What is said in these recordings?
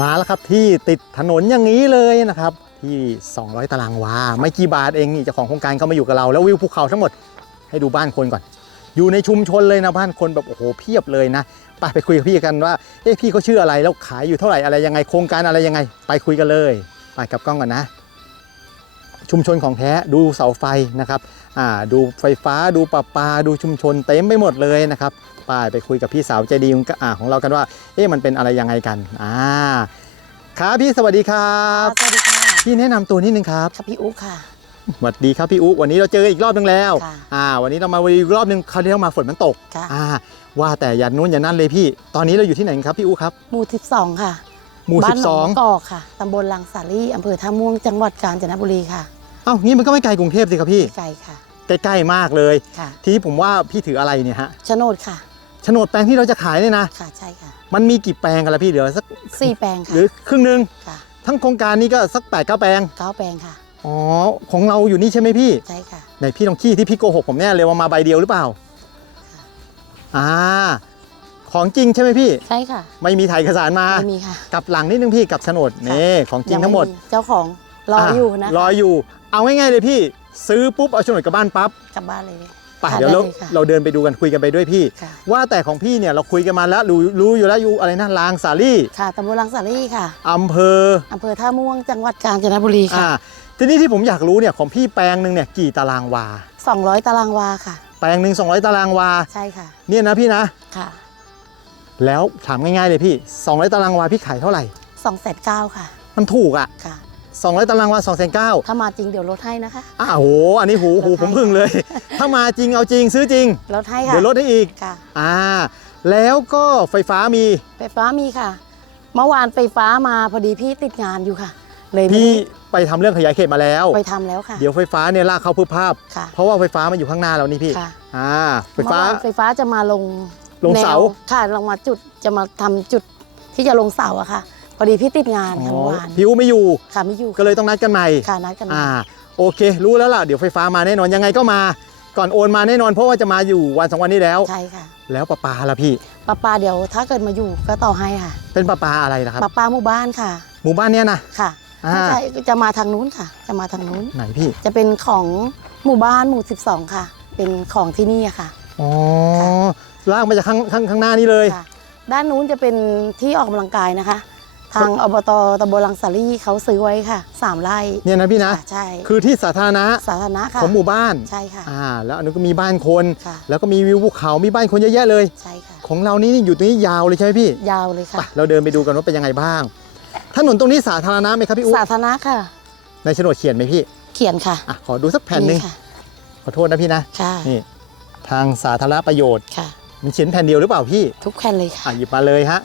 มาแล้วครับที่ติดถนนอย่างนี้เลยนะครับที่ 200 ตารางวา ไม่กี่บาทเองนี่เจ้าของโครงการก็มาอยู่กับเราแล้ววิวภูเขาทั้งหมดให้ดูบ้านคนก่อน อยู่ในชุมชนเลยนะบ้านคนแบบโอ้โหเพียบเลยนะไปไปคุยกับพี่กันว่าเอ๊ะพี่เขาชื่ออะไรแล้วขายอยู่เท่าไหร่อะไรยังไงโครงการอะไรยังไง ไปคุยกันเลย ไปกับกล้องก่อนนะ ชุมชนของแท้ดูเสาไฟนะครับอ่าดูไฟฟ้าดูประปา ดูชุมชนเต็มไปหมดเลยนะครับไปไปคุยกับพี่สาวใจดีของอ่าของเรากันว่าเอ๊ะมันเป็นอะไรยังไงกันอ่าครับพี่สวัสดีครับสวัสดีค่ะพี่แนะนำตัวนิดนึงครับค่ะพี่อุ๊ค่ะสวัสดีครับพี่อุ๊วันนี้เราเจอกันอีกรอบนึงแล้วค่ะอ่าวันนี้เรามาอีกรอบนึงคราวที่แล้วมาฝนมันตกค่ะอ่าว่าแต่อย่านู้นอย่านั่นเลยพี่ ตอนนี้เราอยู่ที่ไหนกันครับพี่อุ๊ครับหมู่12 ค่ะหมู่บ้าสินบหนสอองงกอกค่ะตำบลลังสาลีอำเภอท่าม่วงจังหวัดกาญจนบุรีค่ะ เอ้างี้มันก็ไม่ไกลกรุงเทพสิครับพี่ ไกลค่ะ ใกล้ๆมากเลย ค่ะทีนี้ผมว่าพี่ถืออะไรเนี่ยฮะโฉนดค่ะ โฉนดแปลงที่เราจะขายเนี่ยนะ ค่ะใช่ค่ะมันมีกี่แปลงกันละพี่เดี๋ยวสักสี่แปลงค่ะ หรือครึ่งหนึงค่ะทั้งโครงการนี้ก็สักแปดเก้าแปลง เก้าแปลงค่ะ อ๋อ ของเราอยู่นี่ใช่ไหมพี่ ใช่ค่ะ ไหนพี่ลองขี้ที่พี่โกหกผมแน่เลยว่ามาใบเดียวหรือเปล่า อ่า ของจริงใช่ไหมพี่ ใช่ค่ะ ไม่มีถ่ายเอกสารมา ไม่มีค่ะ กลับหลังนิดนึงพี่กลับโฉนดนี่ของจริงทั้งหมดยัไเจ้าของรออยู่นะรออยู่ เอาง่ายๆเลยพี่ซื้อปุ๊บเอาโฉนดกลับบ้านปั๊บกลับบ้านเลย ไปค่ะเดี๋ยวเราได้เลยค่ะเราเดินไปดูกันคุยกันไปด้วยพี่ ค่ะ ว่าแต่ของพี่เนี่ยเราคุยกันมาแล้วรู้รู้อยู่แล้วอยู่อะไรนะลางสาลี่ค่ะตำบลลังสาลีค่ะอำเภออำเภอท่าม่วงจังหวัดกาญจนบุรีค่ะ อ่าทีนี้ที่ผมอยากรู้เนี่ยของพี่แปลงหนึ่งเนี่ยกี่ตารางวา 200 ตารางวาค่ะ แปลงหนึ่ง200 ตารางวาใช่ค่ะเนี่ยนะพี่นะ ค่ะแล้วถามง่ายๆเลยพี่200ตารางวาพี่ขายเท่าไหร่ 2 9 0 0 0ค่ะ มันถูกอะ ค่ะ 200ตารางวา2 9 0 0ถ้ามาจริงเดี๋ยวลดให้นะคะ อ้าวโห อันนี้หูหูลดให้ผมพึ่งเลย ถ้ามาจริงเอาจริงซื้อจริง ลดให้ค่ะ เดี๋ยวลดให้อีก ค่ะ อ่า แล้วก็ไฟฟ้ามี ไฟฟ้ามีค่ะ เมื่อวานไฟฟ้ามาพอดีพี่ติดงานอยู่ค่ะ เลยไม่พี่ได้ไปทำเรื่องขยายเขตมาแล้ว ไปทำแล้วค่ะ เดี๋ยวไฟฟ้าเนี่ยลากเข้าพึบภาพ ค่ะ เพราะว่าไฟฟ้ามันอยู่ข้างหน้าเรานี่พี่ ค่ะอ่า ไฟฟ้า เมื่อวานไฟฟ้าจะมาลงลงเสา แนวค่ะ ลงมาจุดจะมาทำจุดที่จะลงเสาอะค่ะพ อดีพี่ติดงานอ๋ทั้งอวันพิวไม่อยู่ค่ะไม่อยู่ก็เลยต้องนัดกันใหม่ค่ะนัดกันมาอ่าโอเค รู้แล้วล่ะเดี๋ยวไฟฟ้ามาแน่นอนยังไงก็มา ก่อนโอนมาแน่นอนเพราะว่าจะมาอยู่วันสองวันนี้แล้วใช่ค่ะ แล้วประปาล่ะพี่ปลาปลาเดี๋ยวถ้าเกิดมาอยู่ก็ต่อให้ค่ะ เป็นประปาอะไรนะครับปลาปลาหมู่บ้านค่ะ หมู่บ้านเนี้ยนะค่ะอ่าไม่ใช่จะมาทางนู้นค่ะ จะมาทางนู้นไหนพี่ จะเป็นของหมู่บ้านหมู่ 12 ค่ะ เป็นของที่นี่อะค่ะอ๋อค่ะลากมาจากข้างข้างข้างหน้านี้เลยค่ะด้านนู้นจะเป็นที่ออกกำลังกายนะคะ ทางอบตตำบลลังสาลีเขาซื้อไว้ค่ะสามไร่เนี่ยนะพี่นะค่ะใช่คือที่สาธารณะสาธารณะค่ะของหมู่บ้านใช่ค่ะอ่าแล้วอันนี้นก็มีบ้านคน ค่ะแล้วก็มีวิวภูเขา มีบ้านคนเยอะแยะเลย ใช่ค่ะ ของเรานี่อยู่ตรงนี้ยาวเลยใช่ไหมพี่ยาวเลยค่ะ ไปเราเดินไปดูกันว่าเป็นยังไงบ้าง ถนนตรงนี้สาธารณะไหมครับพี่อุ๊สาธารณะค่ะ ในโฉนดเขียนไหมพี่เขียนค่ะอะขอดูสักแผ่นหนึ่งค่ะขอโทษนะพี่นะ ค่ะนี่ทางสาธารณประโยชน์ ค่ะ มันเขียนแผ่นเดียวหรือเปล่าพี่ทุกแผ่นเลยค่ะอะหยิบมาเลยฮะ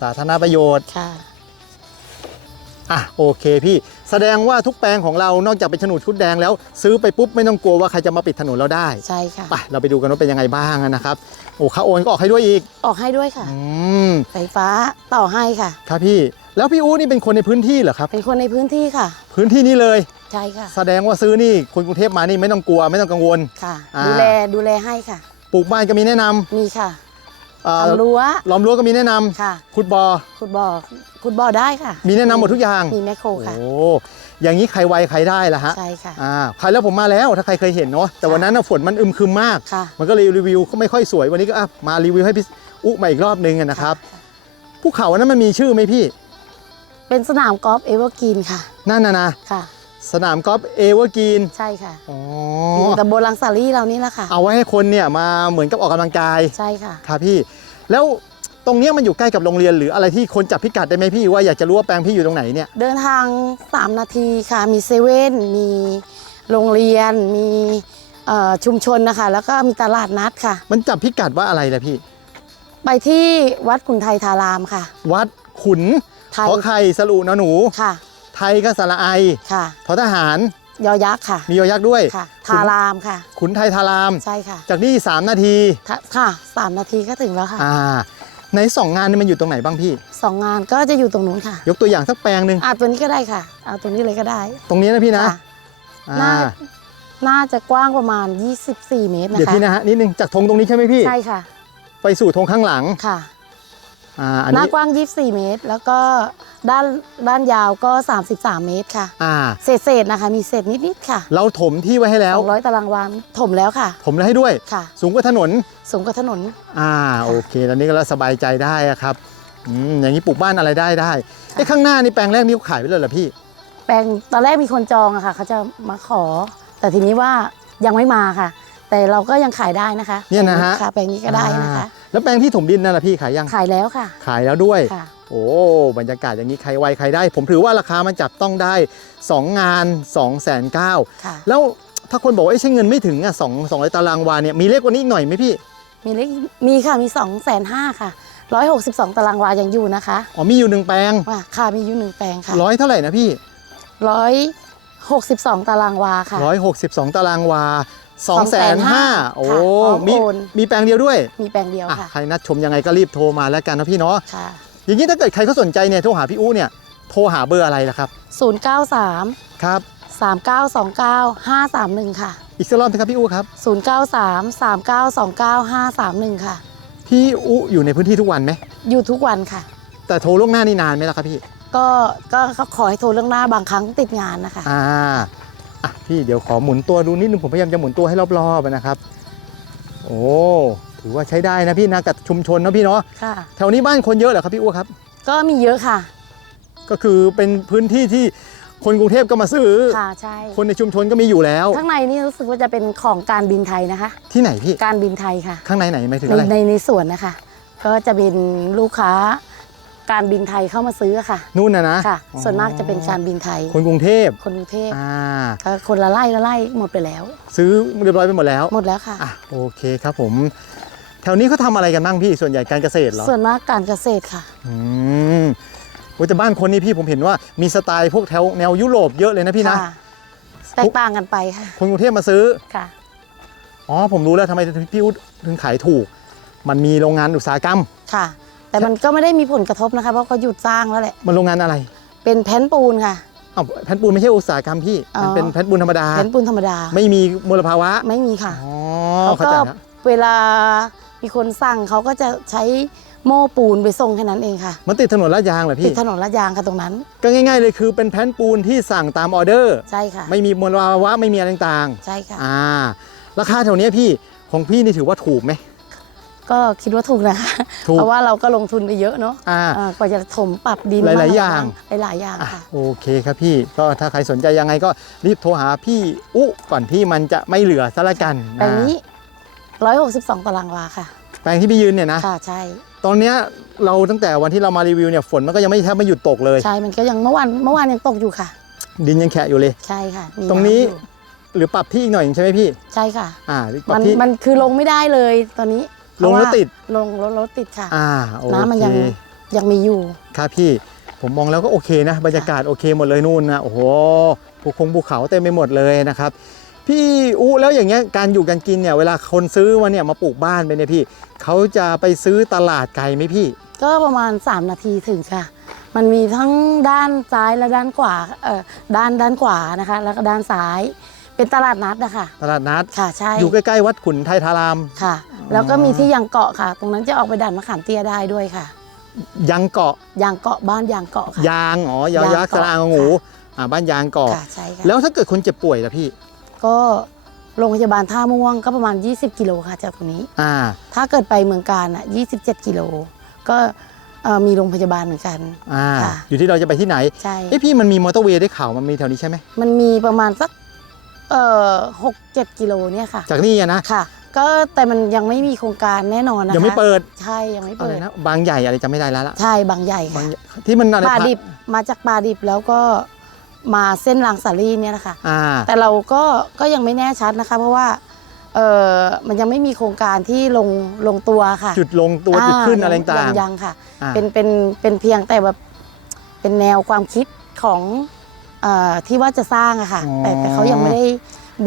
สาธารณประโยชน์ ค่ะ อะโอเคพี่แสดงว่าทุกแปลงของเรานอกจากเป็นโฉนดชุดแดงแล้ว ซื้อไปปุ๊บไม่ต้องกลัวว่าใครจะมาปิดถนนเราได้ใช่ค่ะ ไปเราไปดูกันว่าเป็นยังไงบ้างนะครับโอ้ค่าโอนก็ออกให้ด้วยอีกออกให้ด้วยค่ะ อืมไฟฟ้าต่อให้ค่ะ ครับพี่ แล้วพี่อู๋นี่เป็นคนในพื้นที่เหรอครับ เป็นคนในพื้นที่ค่ะ พื้นที่นี้เลย ใช่ค่ะ แสดงว่าซื้อนี่คนกรุงเทพมานี่ไม่ต้องกลัวไม่ต้องกังวล ค่ะ อ่า ดูแลดูแลให้ค่ะ ปลูกบ้านก็มีแนะนำมีค่ะเอ่อทำรั้วล้อมรั้วก็มีแนะนำค่ะขุดบ่อขุดบ่อ ขุดบ่อได้ค่ะ มีแนะนำหมดทุกอย่างมีแมคโครโอ้ค่ะ อย่างนี้ใครไวใครได้ล่ะฮะใช่ค่ะ อ่าใครแล้วผมมาแล้วถ้าใครเคยเห็นเนาะแต่วันนั้นน่ะฝนมันอึมครึมมาก ค่ะ มันก็เลยรีวิวก็ไม่ค่อยสวยวันนี้ก็อะมารีวิวให้พี่อุ๊มาอีกรอบนึงอะนะครับภูเขาอันนั้นมันมีชื่อไหมพี่เป็นสนามกอล์ฟเอเวอร์กรีนค่ะ นั่นนะนะค่ะ สนามกอล์ฟเอเวอร์กรีนใช่ค่ะอ๋ออยู่ตำบลลังสาลีเรานี่แหละค่ะ เอาไว้ให้คนเนี่ยมาเหมือนกับออกกำลังกาย ใช่ค่ะ ครับพี่ แล้ว ตรงเนี้ยมันอยู่ใกล้กับโรงเรียนหรืออะไรที่คนจับพิกัดได้ไหมพี่ว่าอยากจะรู้ว่าแปลงพี่อยู่ตรงไหนเนี่ยเดินทาง 3 นาทีค่ะ มีเซเว่น มีโรงเรียน มีเอ่อชุมชนนะคะ แล้วก็มีตลาดนัดค่ะ มันจับพิกัดว่าอะไรล่ะพี่ ไปที่วัดขุนไทยทารามค่ะ วัดขุนไทยขอไข่สลุนอหนู ค่ะไทยก็สระไอค่ะ ทอทหารยอยักษ์ค่ะมียอยักษ์ด้วย ค่ะ ทารามค่ะ ขุนไทยทาราม ใช่ค่ะจากนี่ 3 นาทีค่ะค่ะสามนาทีก็ถึงแล้วค่ะ อ่า ในสองงานนี่มันอยู่ตรงไหนบ้างพี่ สองงานก็จะอยู่ตรงนู้นค่ะ ยกตัวอย่างสักแปลงหนึ่งอ่าตัวนี้ก็ได้ค่ะ เอาตัวนี้เลยก็ได้ตรงนี้นะพี่นะค่ะอ่าน่าน่าจะกว้างประมาณ 24 เมตรนะเดี๋ยวคะพี่นะฮะนิดนึงจากธงตรงนี้ใช่ไหมพี่ ใช่ค่ะ ไปสู่ธงข้างหลัง ค่ะ อ่าอันหน้านี้กว้าง 24 เมตร แล้วก็ด้านด้านยาวก็ 33 เมตรค่ะ อ่า เศษเศษๆนะคะ มีเศษนิดๆค่ะเราถมที่ไว้ให้แล้ว 200ตารางวาถมแล้วค่ะถมแล้วให้ด้วย ค่ะ สูงกว่าถนน สูงกว่าถนน อ่าโอเคตอนนี้ก็แล้วสบายใจได้อะครับอืมอย่างนี้ปลูกบ้านอะไรได้ได้ไอ้ข้างหน้านี่แปลงแรกนี่เขาขายไปเลยเหรอพี่ แปลงตอนแรกมีคนจองอะค่ะ เขาจะมาขอ แต่ทีนี้ว่ายังไม่มาค่ะ แต่เราก็ยังขายได้นะคะเนี่ยนะฮะ ค่ะแปลงนี้ก็ได้นะคะ อ่าแล้วแปลงที่ถมดินนั่นแหละพี่ขายยัง ขายแล้วค่ะ ขายแล้วด้วย ค่ะ โอ้บรรยากาศอย่างนี้ใครไวใครได้ ผมถือว่าราคามันจับต้องได้ 2 งาน2องแสนเก้าค่ะ แล้วถ้าคนบอกว่าเอ้ยใช้เงินไม่ถึงอะสองสองร้อยตารางวาเนี่ยมีเลขกว่านี้อีกหน่อยไหมพี่ มีมีเลขมีค่ะมี2องแสนห้าค่ะ162ตารางวายังอยู่นะคะอ๋อมีอยู่หนึ่งแปลงว่าค่ะมีอยู่หนึ่งแปลงค่ะร้อยเท่าไหร่นะพี่162ตารางวาค่ะ ร้อยหกสิบสองตารางวา สองแสนห้า250,000โอ้ค่ะพร้อมมีโอนมีแปลงเดียวด้วย มีแปลงเดียวอะค่ะ ใครนัดชมยังไงก็รีบโทรมาแล้วกันนะพี่เนาะค่ะ อย่างนี้ถ้าเกิดใครเขาสนใจเนี่ยโทรหาพี่อู้เนี่ย โทรหาเบอร์อะไรล่ะครับ 093 ครับ 3929 531 ค่ะ อีกสักรอบนะครับพี่อู้ครับ 093 3929 531 ค่ะ พี่อู้อยู่ในพื้นที่ทุกวันไหม อยู่ทุกวันค่ะ แต่โทรล่วงหน้านี่นานไหมล่ะครับพี่ ก็ ก็ขอให้โทรเรื่องหน้าบางครั้งติดงานนะคะ อ่า อะพี่เดี๋ยวขอหมุนตัวดูนิดนึงผมพยายามจะหมุนตัวให้รอบๆนะครับ โอ้ถือว่าใช้ได้นะพี่นะกับชุมชนนะพี่เนาะค่ะ แถวนี้บ้านคนเยอะเหรอครับพี่อ้วครับ ก็มีเยอะค่ะ ก็คือเป็นพื้นที่ที่คนกรุงเทพก็มาซื้อ ค่ะใช่ คนในชุมชนก็มีอยู่แล้ว ข้างในนี่รู้สึกว่าจะเป็นของการบินไทยนะคะ ที่ไหนพี่การบินไทยค่ะ ข้างในไหนหมายถึงในอะไรในในส่วนนะคะ ก็จะเป็นลูกค้า การบินไทยเข้ามาซื้อค่ะนู่นนะนะค่ะอ๋อส่วนมากจะเป็นการบินไทย คนกรุงเทพคนกรุงเทพอ่าก็คนละไล่ละไล่หมดไปแล้ว ซื้อเรียบร้อยไปหมดแล้วหมดแล้วค่ะอะโอเคครับผม แถวนี้เขาทำอะไรกันบ้างพี่ส่วนใหญ่การเกษตรเหรอส่วนมากการเกษตรค่ะอืมโอ้ยแต่บ้านคนนี้พี่ผมเห็นว่ามีสไตล์พวกแถวแนวยุโรปเยอะเลยนะพี่นะค่ะแตกต่างกันไปค่ะ คนกรุงเทพมาซื้อค่ะอ๋อผมรู้แล้วทำไมพี่อุ๊ดถึงขายถูก มันมีโรงงานอุตสาหกรรมค่ะ แต่มันก็ไม่ได้มีผลกระทบนะคะ เพราะเขาหยุดสร้างแล้วแหละ มันโรงงานอะไรเป็นแผ่นปูนค่ะ อ้าวแผ่นปูนไม่ใช่อุตสาหกรรมพี่อ๋อมันเป็นแผ่นปูนธรรมดา แผ่นปูนธรรมดา ไม่มีมลภาวะ ไม่มีค่ะอ๋อเขาเข้าก็ใจแล้วเวลามีคนสั่งเขาก็จะใช้โม่ปูนไปส่งแค่นั้นเองค่ะ มันติดถนนลาดยางเหรอติพี่ดถนนลาดยางค่ะตรงนั้น ก็ง่าย ๆ เลยคือเป็นแผ่นปูนที่สั่งตามออเดอร์ ใช่ค่ะ ไม่มีมลภาวะไม่มีอะไรต่างใช่ค่ะๆอ่า ราคาแถวเนี้ยพี่ของพี่นี่ถือว่าถูกไหม ก็คิดว่าถูกนะคะ ถูกเพราะว่าเราก็ลงทุนไปเยอะเนาะอ่าอ่ากว่าจะถมปรับดินหลายๆบ้อย่าง หลายๆอย่างอะค่ะ โอเคครับพี่ก็ถ้าใครสนใจยังไงก็รีบโทรหาพี่อุก่อนที่มันจะไม่เหลือซะละกันแปลงนี้ 162 ตารางวาค่ะ แปลงที่พี่ยืนเนี่ยนะ ค่ะ ใช่ ตอนเนี้ยเราตั้งแต่วันที่เรามารีวิวเนี่ยฝนมันก็ยังไม่แทบไม่หยุดตกเลย ใช่ มันก็ยังเมื่อวานเมื่อวานยังตกอยู่ค่ะ ดินยังแฉะอยู่เลย ใช่ค่ะมีตรงนี้ำอยู่หรือปรับที่อีกหน่อยใช่ไหมพี่ ใช่ค่ะ อ่าปรัมับนที่มันคือลงไม่ได้เลยตอนนี้ ลงแล้วเพราะาติด ลงรถรถติดค่ะอ่าโอน้ำมันเคยังยังมีอยู่ครับพี่ผมมองแล้วก็โอเคนะ บรรยากาศโอเคหมดเลยนู่นนะโอ้โหภูคงภูเขาเต็มไปหมดเลยนะครับพี่อุแล้วอย่างเงี้ยการอยู่การกินเนี่ยเวลาคนซื้อมาเนี่ยมาปลูกบ้านไปเนี่ยพี่เขาจะไปซื้อตลาดไกลไหมพี่ ก็ประมาณ 3 นาทีถึงค่ะ มันมีทั้งด้านซ้ายและด้านขวาเอ่อด้านด้านขวานะคะ แล้วก็ด้านซ้าย เป็นตลาดนัดนะคะตลาดนัดค่ะใช่อยู่ใกล้ๆวัดขุนไทยทารามค่ะ แล้วก็มีที่ยางเกาะค่ะ ตรงนั้นจะออกไปดันมะขามเตี้ยได้ด้วยค่ะยังเกาะยางเกาะบ้านยางเกาะค่ะ ยางอ๋อยาวยางยักษ์เกาะสระอางูอ่าบ้านยางเกาะค่ะใช่ค่ะแล้วถ้าเกิดคนเจ็บป่วยล่ะพี่ ก็โรงพยาบาลท่าม่วงก็ประมาณ 20 กิโลค่ะจากตรงนี้อ่าถ้าเกิดไปเมืองการอะ27 กิโลก็เอ่อมีโรงพยาบาลเหมือนกันอ่าค่ะอยู่ที่เราจะไปที่ไหนใช่เอ้พี่มันมีมอเตอร์เวย์ได้ข่าวมันมีแถวนี้ใช่ไหมมันมีประมาณสักเอ่อหกเจ็ดกิโลเนี่ยค่ะ จากนี่อะนะค่ะ ก็แต่มันยังไม่มีโครงการแน่นอนนะคะยังไม่เปิดใช่ยังไม่อะไรเปิดนะบางใหญ่อะไรจำไม่ได้แล้วล่ะใช่บางใหญ่บางค่ะใหญ่ที่มันอะไรปลาดิบมาจากปลาดิบแล้วก็มาเส้นรางสาลีเนี่ยนะคะ อ่า แต่เราก็ก็ยังไม่แน่ชัดนะคะ เพราะว่าเออมันยังไม่มีโครงการที่ลงลงตัวค่ะจุดลงตัวจุดขึ้นอะไรต่างยังยังค่ะอ่าเป็นเป็นเป็นเพียงแต่แบบเป็นแนวความคิดของเออที่ว่าจะสร้างอะค่ะแต่แต่เขายังไม่ได้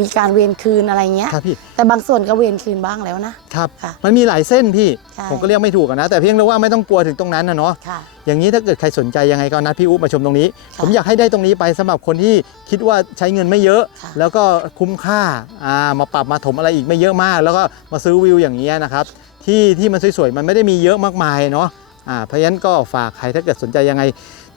มีการเวียนคืนอะไรเงี้ย ครับพี่ แต่บางส่วนก็เวียนคืนบ้างแล้วนะ ครับ ค่ะมันมีหลายเส้นพี่ ใช่ ผมก็เรียกไม่ถูกอะนะ แต่เพียงแต่ว่าไม่ต้องกลัวถึงตรงนั้นนะเนาะ ค่ะ อย่างนี้ถ้าเกิดใครสนใจยังไงก็นัดพี่อุ๊บมาชมตรงนี้ ค่ะผมอยากให้ได้ตรงนี้ไปสำหรับคนที่คิดว่าใช้เงินไม่เยอะ ค่ะ แล้วก็คุ้มค่าอ่ามาปรับมาถมอะไรอีกไม่เยอะมาก แล้วก็มาซื้อวิวอย่างนี้ยนะครับที่ที่มันสวยๆมันไม่ได้มีเยอะมากมายเนาะอ่าเพราะฉะนั้นก็ฝากใครถ้าเกิดสนใจยังไง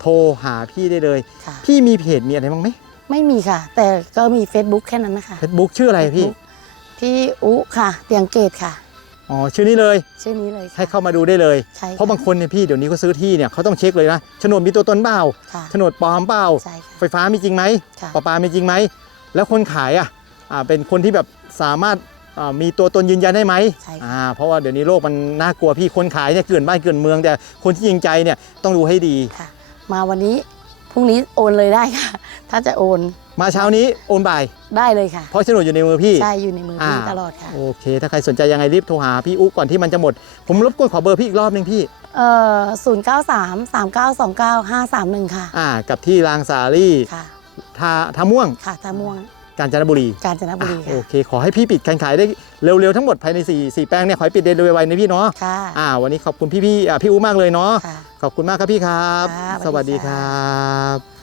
โทรหาพี่ได้เลย ค่ะ พี่มีเพจมีอะไรบ้างไหม ไม่มีค่ะ แต่ก็มี Facebook แค่นั้นนะคะเฟซบุ๊กชื่ออะไรพี่ Facebook พี่อุค่ะเตียงเกตค่ะ อ๋อชื่อนี้เลย ชื่อนี้เลยค่ะให้เข้ามาดูได้เลย ใช่เพราะบางคนเนี่ยพี่เดี๋ยวนี้เขาซื้อที่เนี่ยเขาต้องเช็คเลยนะโฉนดมีตัวตนเปล่าค่ะโฉนดปลอมเปล่า ใช่ค่ะไฟฟ้ามีจริงไหมค่ะ ประปามีจริงไหม แล้วคนขายอะอ่าเป็นคนที่แบบสามารถอ่ามีตัวตนยืนยันได้ไหมใช่ค่ะ อ่าเพราะว่าเดี๋ยวนี้โลกมันน่ากลัวพี่คนขายเนี่ยเกินบ้านเกินเมือง แต่คนที่จริงใจเนี่ยต้องดูให้ดี ค่ะ มาวันนี้ พรุ่งนี้โอนเลยได้ค่ะ ถ้าจะโอน มาเช้านี้โอนบ่าย ได้เลยค่ะ เพราะโฉนดอยู่ในมือพี่ ใช่ อยู่ในมือพี่อ่าตลอดค่ะ โอเค ถ้าใครสนใจยังไงรีบโทรหาพี่อุ๊ก่อนที่มันจะหมด ผมรบกวนขอเบอร์พี่อีกรอบหนึงพี่เอ่อศูนย์เก้าสามสามเก้าสองเก้าห้าสามหนึ่งค่ะ อ่า กับที่รางสาลี่ค่ะท่าท่าม่วง ค่ะท่าม่วง กาญจนบุรี กาญจนบุรีอะโอค่ะเค ขอให้พี่ปิดการขายได้เร็วๆทั้งหมดภายใน4 4แปลงเนี่ยขอให้ปิดได้เร็วไวๆนะพี่เนาะ ค่ะ อ่า วันนี้ขอบคุณพี่ๆอ่าพี่อู๋มากเลยเนาะค่ะ ขอบคุณมากครับพี่ครับค่ะสสวัวัสสดีดีคค่ะรับ